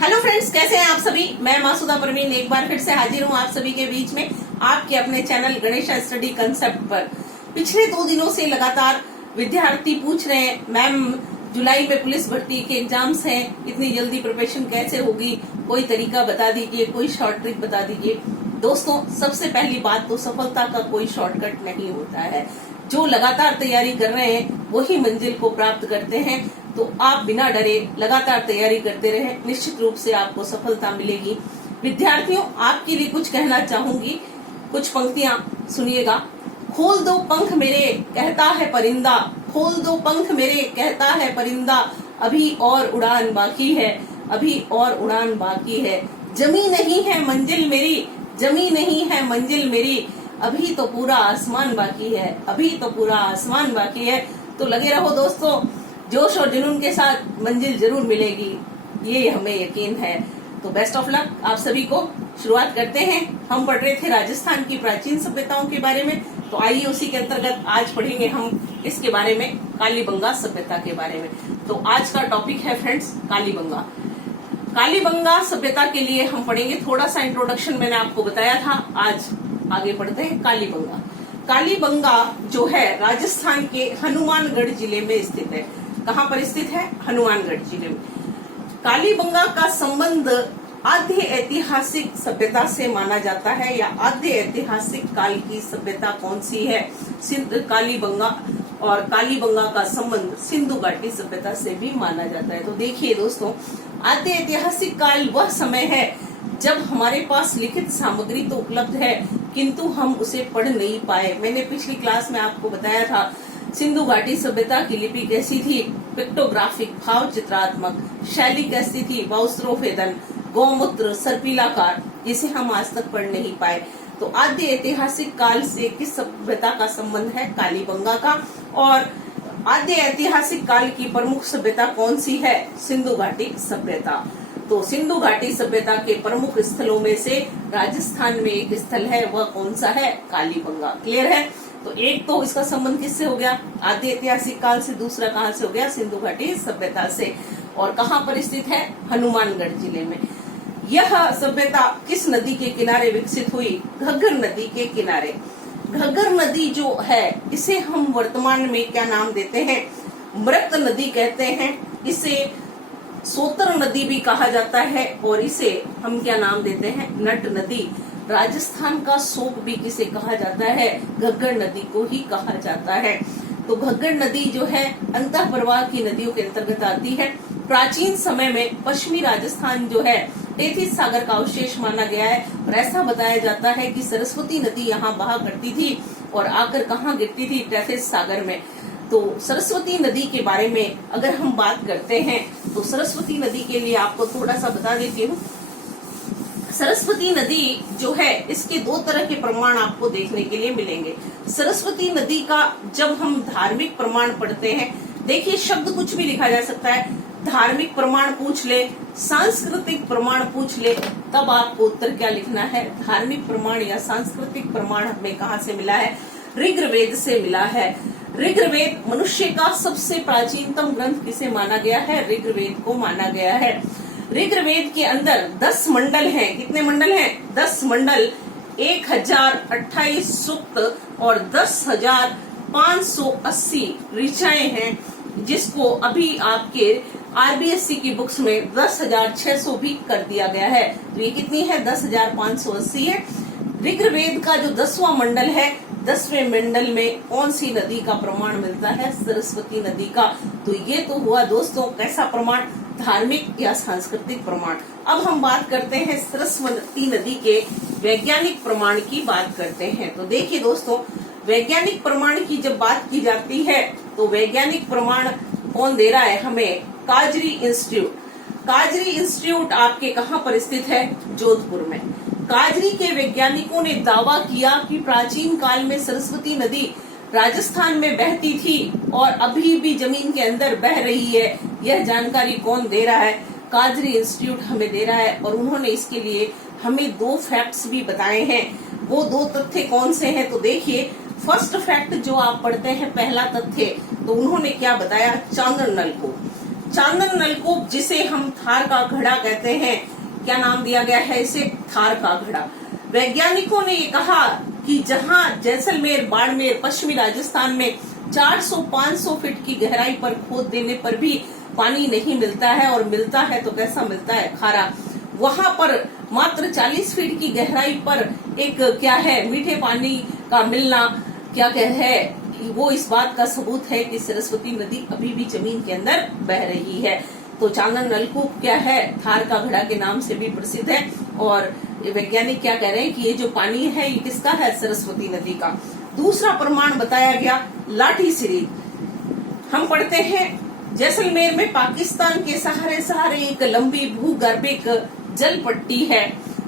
Hello friends, कैसे हैं आप सभी। मैं मासूदा परवीन एक बार फिर से हाजिर हूं आप सभी के बीच में आपके अपने चैनल गणेश स्टडी कंसेप्ट पर। पिछले 2 दिनों से लगातार विद्यार्थी पूछ रहे हैं, मैम जुलाई में पुलिस भर्ती के एग्जाम्स हैं, इतनी जल्दी प्रिपरेशन कैसे होगी, कोई तरीका बता दीजिए, कोई शॉर्ट ट्रिक बता दीजिए। दोस्तों, सबसे पहली बात तो सफलता का कोई शॉर्टकट नहीं होता है। जो लगातार तैयारी कर रहे हैं वही मंजिल को प्राप्त करते हैं। तो आप बिना डरे लगातार तैयारी करते रहे, निश्चित रूप से आपको सफलता मिलेगी। विद्यार्थियों, आपके लिए कुछ कहना चाहूंगी, कुछ पंक्तियां सुनिएगा। खोल दो पंख मेरे कहता है परिंदा, खोल दो पंख मेरे कहता है परिंदा, अभी और उड़ान बाकी है, अभी और उड़ान बाकी है। जमी नहीं है मंजिल मेरी, जमी नहीं है मंजिल मेरी, अभी तो पूरा आसमान बाकी है, अभी तो पूरा आसमान बाकी है। तो लगे रहो दोस्तों, जोश और जुनून के साथ मंजिल जरूर मिलेगी, ये हमें यकीन है। तो बेस्ट ऑफ लक आप सभी को। शुरुआत करते हैं। हम पढ़ रहे थे राजस्थान की प्राचीन सभ्यताओं के बारे में, तो आइए उसी के अंतर्गत आज पढ़ेंगे हम इसके बारे में, कालीबंगा सभ्यता के बारे में। तो आज का टॉपिक है फ्रेंड्स कालीबंगा। कालीबंगा सभ्यता के लिए हम पढ़ेंगे, थोड़ा सा इंट्रोडक्शन मैंने आपको बताया था, आज आगे बढ़ते हैं। कालीबंगा, कालीबंगा जो है राजस्थान के हनुमानगढ़ जिले में स्थित है। कहाँ पर स्थित है? हनुमानगढ़ जिले में। कालीबंगा का संबंध आद्य ऐतिहासिक सभ्यता से माना जाता है, या आद्य ऐतिहासिक काल की सभ्यता कौन सी है? सिंध कालीबंगा, और कालीबंगा का संबंध सिंधु घाटी सभ्यता से भी माना जाता है। तो देखिए दोस्तों, आद्य ऐतिहासिक काल वह समय है जब हमारे पास लिखित सामग्री तो उपलब्ध है, किंतु हम उसे पढ़ नहीं पाए। मैंने पिछली क्लास में आपको बताया था सिंधु घाटी सभ्यता की लिपि कैसी थी, पिक्टोग्राफिक भाव चित्रात्मक, शैली कैसी थी, वाउस्त्रोफेदन, गौमूत्र, सर्पिलाकार, जिसे हम आज तक पढ़ नहीं पाए। तो आद्य ऐतिहासिक काल से किस सभ्यता का संबंध है? कालीबंगा का। और आद्य ऐतिहासिक काल की प्रमुख सभ्यता कौन सी है? सिंधु घाटी सभ्यता। तो सिंधु घाटी सभ्यता के प्रमुख स्थलों में से राजस्थान में एक स्थल है, वह कौन सा है? कालीबंगा। क्लियर है? तो एक तो इसका संबंध किससे हो गया? आद्य ऐतिहासिक काल से। दूसरा कहाँ से हो गया? सिंधु घाटी सभ्यता से। और कहाँ पर स्थित है? हनुमानगढ़ जिले में। यह सभ्यता किस नदी के किनारे विकसित हुई? घग्गर नदी के किनारे। घग्गर नदी जो है, इसे हम वर्तमान में क्या नाम देते हैं? मृत नदी कहते हैं। इसे सोतर नदी भी कहा जाता है, और इसे हम क्या नाम देते हैं? नट नदी। राजस्थान का शोक भी किसे कहा जाता है? घग्गर नदी को ही कहा जाता है। तो घग्गर नदी जो है अंतः प्रवाह की नदियों के अंतर्गत आती है। प्राचीन समय में पश्चिमी राजस्थान जो है टेथिस सागर का अवशेष माना गया है, और ऐसा बताया जाता है कि सरस्वती नदी यहाँ बहा करती थी और आकर कहाँ गिरती थी? टेथिस सागर में। तो सरस्वती नदी के बारे में अगर हम बात करते हैं, तो सरस्वती नदी के लिए आपको थोड़ा सा बता देती हूँ। सरस्वती नदी जो है, इसके 2 तरह के प्रमाण आपको देखने के लिए मिलेंगे। सरस्वती नदी का जब हम धार्मिक प्रमाण पढ़ते हैं, देखिए शब्द कुछ भी लिखा जा सकता है। धार्मिक प्रमाण पूछ ले, सांस्कृतिक प्रमाण पूछ ले, तब आपको उत्तर क्या लिखना है? धार्मिक प्रमाण या सांस्कृतिक प्रमाण हमें कहाँ से मिला है? ऋग्वेद से मिला है। ऋग्वेद मनुष्य का सबसे प्राचीनतम ग्रंथ किसे माना गया है? ऋग्वेद को माना गया है। ऋग्वेद के अंदर 10 मंडल हैं। कितने मंडल हैं? 10 मंडल, 1028 सूक्त और 10,580 ऋचाएं हैं, जिसको अभी आपके आरबीएससी की बुक्स में 10,600 भी कर दिया गया है। तो ये कितनी है? 10,580 है। ऋग्वेद का जो 10वां मंडल है, 10वें मंडल में कौन सी नदी का प्रमाण मिलता है? सरस्वती नदी का। तो ये तो हुआ दोस्तों कैसा प्रमाण? धार्मिक या सांस्कृतिक प्रमाण। अब हम बात करते हैं सरस्वती नदी के वैज्ञानिक प्रमाण की बात करते हैं। तो देखिए दोस्तों, वैज्ञानिक प्रमाण की जब बात की जाती है, तो वैज्ञानिक प्रमाण कौन दे रहा है हमें? काजरी इंस्टीट्यूट। काजरी इंस्टीट्यूट आपके कहाँ पर स्थित है? जोधपुर में। काजरी के वैज्ञानिकों ने दावा किया कि प्राचीन काल में सरस्वती नदी राजस्थान में बहती थी और अभी भी जमीन के अंदर बह रही है। यह जानकारी कौन दे रहा है? काजरी इंस्टीट्यूट हमें दे रहा है, और उन्होंने इसके लिए हमें 2 फैक्ट्स भी बताए हैं। वो 2 तथ्य कौन से हैं? तो देखिए, फर्स्ट फैक्ट जो आप पढ़ते हैं, पहला तथ्य, तो उन्होंने क्या बताया? चांदर नल को चांदन नलकूप, जिसे हम थार का घड़ा कहते हैं, क्या नाम दिया गया है इसे? थार का घड़ा। वैज्ञानिकों ने ये कहा कि जहां जैसलमेर, बाड़मेर, पश्चिमी राजस्थान में 400-500 फीट की गहराई पर खोद देने पर भी पानी नहीं मिलता है, और मिलता है तो कैसा मिलता है? खारा। वहां पर मात्र 40 फीट की गहराई पर एक क्या है, मीठे पानी का मिलना क्या है, वो इस बात का सबूत है कि सरस्वती नदी अभी भी जमीन के अंदर बह रही है। तो चांदन नलकूप क्या है? थार का घड़ा के नाम से भी प्रसिद्ध है। और वैज्ञानिक क्या कह रहे हैं कि ये जो पानी है ये किसका है? सरस्वती नदी का। दूसरा प्रमाण बताया गया लाठी सिरीज। हम पढ़ते हैं जैसलमेर में पाकिस्तान के सहारे सहारे एक लंबी भूगर्भिक जल पट्टी है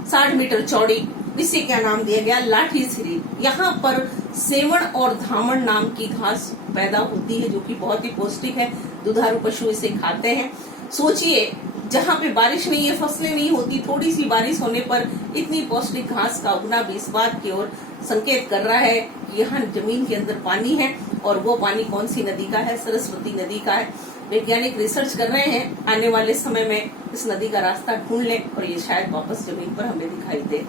60 मीटर चौड़ी, इसे क्या नाम दिया गया? लाठी सिरीज। यहाँ पर सेवण और धामण नाम की घास पैदा होती है, जो कि बहुत ही पौष्टिक है, दुधारू पशु इसे खाते हैं। सोचिए, जहाँ पे बारिश नहीं है, फसलें नहीं होती, थोड़ी सी बारिश होने पर इतनी पौष्टिक घास का उगना भी इस बात की ओर संकेत कर रहा है कि यहाँ जमीन के अंदर पानी है, और वो पानी कौन सी नदी का है? सरस्वती नदी का है। वैज्ञानिक रिसर्च कर रहे हैं, आने वाले समय में इस नदी का रास्ता ढूंढ लें और ये शायद वापस जमीन पर हमें दिखाई दे।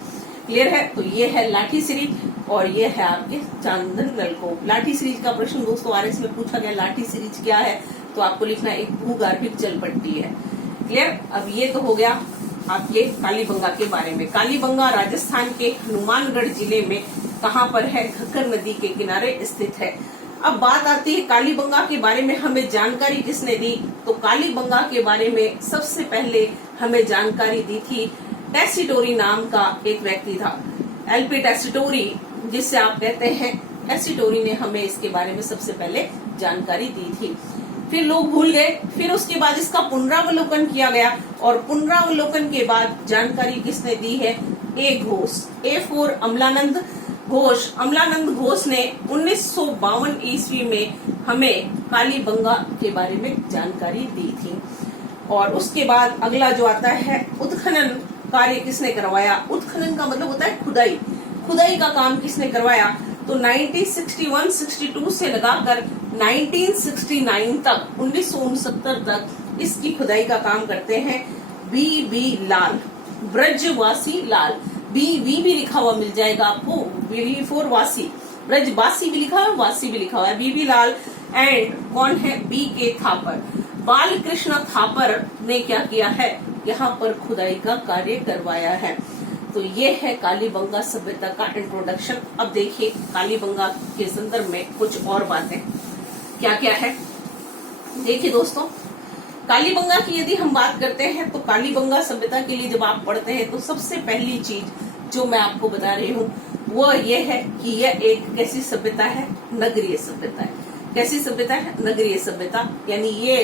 क्लियर है? तो ये है लाठी सिरीज और ये है आपके चांदन नलकूप। लाठी सिरीज का प्रश्न दोस्तों आरएस में पूछा गया, लाठी सिरीज क्या है? तो आपको लिखना एक भूगर्भिक जल पट्टी है। क्लियर? अब ये तो हो गया आपके कालीबंगा के बारे में। कालीबंगा राजस्थान के हनुमानगढ़ जिले में कहाँ पर है? घग्गर नदी के किनारे स्थित है। अब बात आती है कालीबंगा के बारे में हमें जानकारी किसने दी? तो कालीबंगा के बारे में सबसे पहले हमें जानकारी दी थी टेसीटोरी नाम का एक व्यक्ति था, एलपी टेसीटोरी, जिससे आप कहते हैं। टेसीटोरी ने हमें इसके बारे में सबसे पहले जानकारी दी थी। फिर लोग भूल गए, फिर उसके बाद इसका पुनरावलोकन किया गया, और पुनरावलोकन के बाद जानकारी किसने दी है? ए घोष, ए फॉर अमलानंद घोष। अमलानंद घोष ने 1952 ईस्वी में हमें कालीबंगा के बारे में जानकारी दी थी। और उसके बाद अगला जो आता है, उत्खनन कार्य किसने करवाया? उत्खनन का मतलब होता है खुदाई। खुदाई का काम किसने करवाया? तो 1961-62 से लगाकर 1969 तक, 1969 तक इसकी खुदाई का काम करते हैं बी लाल, ब्रजवासी लाल। बी भी लिखा हुआ मिल जाएगा आपको, बी फॉर वासी, ब्रजवासी भी लिखा हुआ, वासी भी लिखा हुआ है, बी लाल। एंड कौन है? बी के थापर, बाल कृष्ण थापर ने क्या किया है? यहाँ पर खुदाई का कार्य करवाया है। तो ये है कालीबंगा सभ्यता का इंट्रोडक्शन। अब देखिए कालीबंगा के संदर्भ में कुछ और बातें क्या क्या है। देखिए दोस्तों, कालीबंगा की यदि हम बात करते हैं तो कालीबंगा सभ्यता के लिए जब आप पढ़ते हैं तो सबसे पहली चीज जो मैं आपको बता रही हूँ वो ये है कि यह एक कैसी सभ्यता है? नगरीय सभ्यता है। कैसी सभ्यता है? नगरीय सभ्यता। यानी ये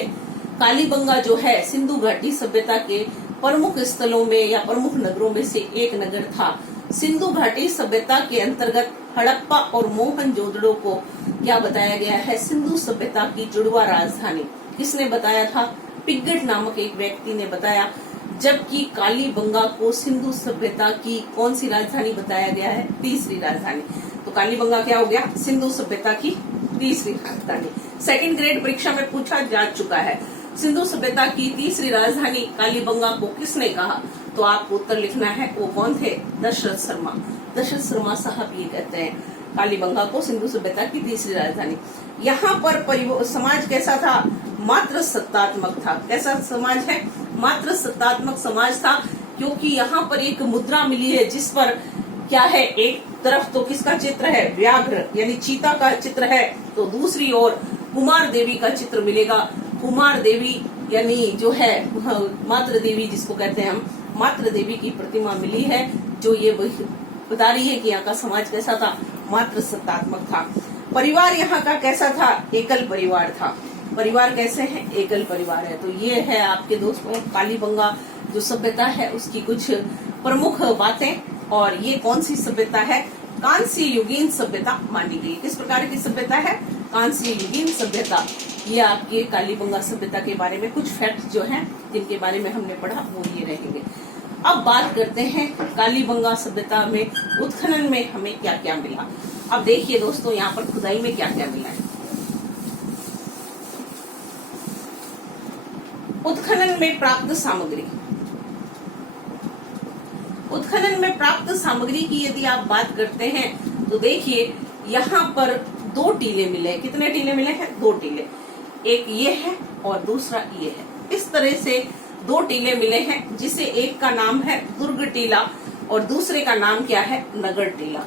कालीबंगा जो है सिंधु घाटी सभ्यता के प्रमुख स्थलों में या प्रमुख नगरों में से एक नगर था। सिंधु घाटी सभ्यता के अंतर्गत हड़प्पा और मोहनजोदड़ो को क्या बताया गया है? सिंधु सभ्यता की जुड़वा राजधानी। किसने बताया था? पिग्गट नामक एक व्यक्ति ने बताया। जबकि कालीबंगा को सिंधु सभ्यता की कौन सी राजधानी बताया गया है? तीसरी राजधानी। तो कालीबंगा क्या हो गया? सिंधु सभ्यता की तीसरी राजधानी। सेकंड ग्रेड परीक्षा में पूछा जा चुका है। सिंधु सभ्यता की तीसरी राजधानी कालीबंगा को किसने कहा? तो आपको उत्तर लिखना है, वो कौन थे? दशरथ शर्मा। दशरथ शर्मा साहब ये कहते हैं कालीबंगा को सिंधु सभ्यता की तीसरी राजधानी। यहाँ पर समाज कैसा था? मात्र सत्तात्मक था। कैसा समाज है? मात्र सत्तात्मक समाज था, क्योंकि यहाँ पर एक मुद्रा मिली है जिस पर क्या है? एक तरफ तो किसका चित्र है? व्याघ्र यानी चीता का चित्र है, तो दूसरी ओर कुमार देवी का चित्र मिलेगा। कुमार देवी यानी जो है मात्र देवी जिसको कहते हैं हम, मात्र देवी की प्रतिमा मिली है, जो ये बता रही है कि यहाँ का समाज कैसा था? मात्र सत्तात्मक था। परिवार यहाँ का कैसा था? एकल परिवार था। परिवार कैसे हैं? एकल परिवार है। तो ये है आपके दोस्तों कालीबंगा जो सभ्यता है उसकी कुछ प्रमुख बातें। और ये कौन सी सभ्यता है? कांस्य युगीन सभ्यता मानी गई। किस प्रकार की सभ्यता है? कांस्य युगीन सभ्यता। ये आपके कालीबंगा सभ्यता के बारे में कुछ फैक्ट जो हैं जिनके बारे में हमने पढ़ा वो ये रहेंगे। अब बात करते हैं कालीबंगा सभ्यता में उत्खनन में हमें क्या क्या मिला। अब देखिए दोस्तों, यहाँ पर खुदाई में क्या क्या मिला है। उत्खनन में प्राप्त सामग्री। उत्खनन में प्राप्त सामग्री की यदि आप बात करते हैं तो देखिए यहाँ पर 2 टीले मिले। कितने टीले मिले हैं? 2 टीले। एक ये है और दूसरा ये है। इस तरह से 2 टीले मिले हैं, जिसे एक का नाम है दुर्ग टीला और दूसरे का नाम क्या है? नगर टीला।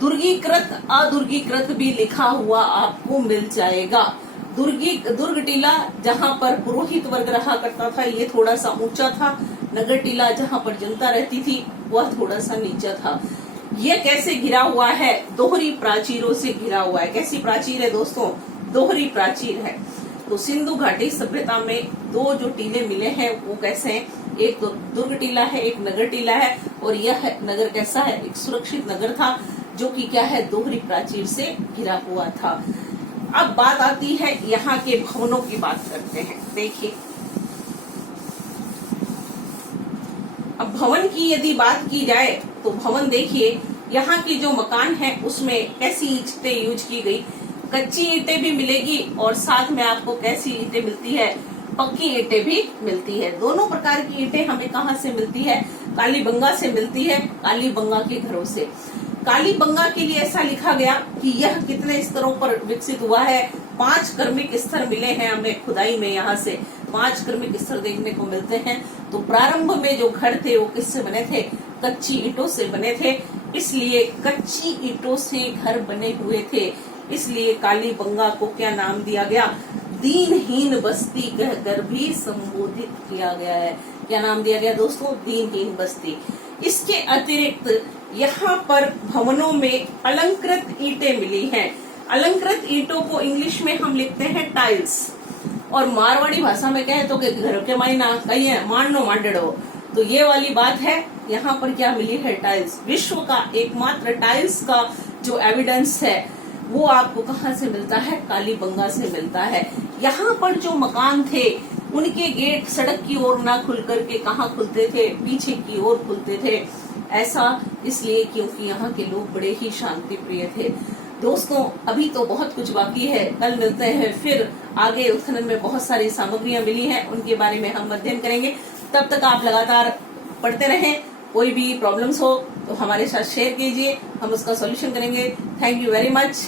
दुर्गीकृत अदुर्गीकृत भी लिखा हुआ आपको मिल जाएगा। दुर्ग टीला जहाँ पर पुरोहित वर्ग रहा करता था, ये थोड़ा सा ऊंचा था। नगर टीला जहाँ पर जनता रहती थी, वह थोड़ा सा नीचा था। ये कैसे घिरा हुआ है? दोहरी प्राचीरों से घिरा हुआ है। कैसी प्राचीर है दोस्तों? दोहरी प्राचीर है। तो सिंधु घाटी सभ्यता में 2 जो टीले मिले हैं वो कैसे हैं? एक तो दुर्ग टीला है, एक नगर टीला है। और यह नगर कैसा है? एक सुरक्षित नगर था जो कि क्या है? दोहरी प्राचीर से घिरा हुआ था। अब बात आती है यहाँ के भवनों की बात करते हैं। देखिए अब भवन की यदि बात की जाए तो भवन देखिए यहाँ की जो मकान है उसमें कैसी ईंटें यूज की गई? कच्ची ईंटें भी मिलेगी और साथ में आपको कैसी ईंटें मिलती है? पक्की ईंटें भी मिलती है। दोनों प्रकार की ईंटें हमें कहाँ से मिलती है? कालीबंगा से मिलती है, कालीबंगा के घरों से। कालीबंगा के लिए ऐसा लिखा गया कि यह कितने स्तरों पर विकसित हुआ है? 5 क्रमिक स्तर मिले हैं हमें खुदाई में। यहाँ से 5 क्रमिक स्तर देखने को मिलते हैं। तो प्रारंभ में जो घर थे वो किससे बने थे? कच्ची ईंटों से बने थे। इसलिए कच्ची ईंटों से घर बने हुए थे, इसलिए कालीबंगा को क्या नाम दिया गया? दीनहीन बस्ती कहकर भी संबोधित किया गया है। क्या नाम दिया गया दोस्तों? दीनहीन बस्ती। इसके अतिरिक्त यहाँ पर भवनों में अलंकृत ईंटें मिली हैं। अलंकृत ईंटों को इंग्लिश में हम लिखते हैं टाइल्स, और मारवाड़ी भाषा में कहे तो घर के मायना कही है मांडो मांडड़ो। तो ये वाली बात है। यहाँ पर क्या मिली है? टाइल्स। विश्व का एकमात्र टाइल्स का जो एविडेंस है वो आपको कहाँ से मिलता है? कालीबंगा से मिलता है। यहाँ पर जो मकान थे उनके गेट सड़क की ओर ना खुल करके कहाँ खुलते थे? पीछे की ओर खुलते थे। ऐसा इसलिए क्योंकि यहाँ के लोग बड़े ही शांति प्रिय थे। दोस्तों अभी तो बहुत कुछ बाकी है, कल मिलते हैं फिर आगे। उत्खनन में बहुत सारी सामग्रियां मिली हैं, उनके बारे में हम अध्ययन करेंगे। तब तक आप लगातार पढ़ते रहें। कोई भी प्रॉब्लम्स हो तो हमारे साथ शेयर कीजिए, हम उसका सॉल्यूशन करेंगे। Thank you very much.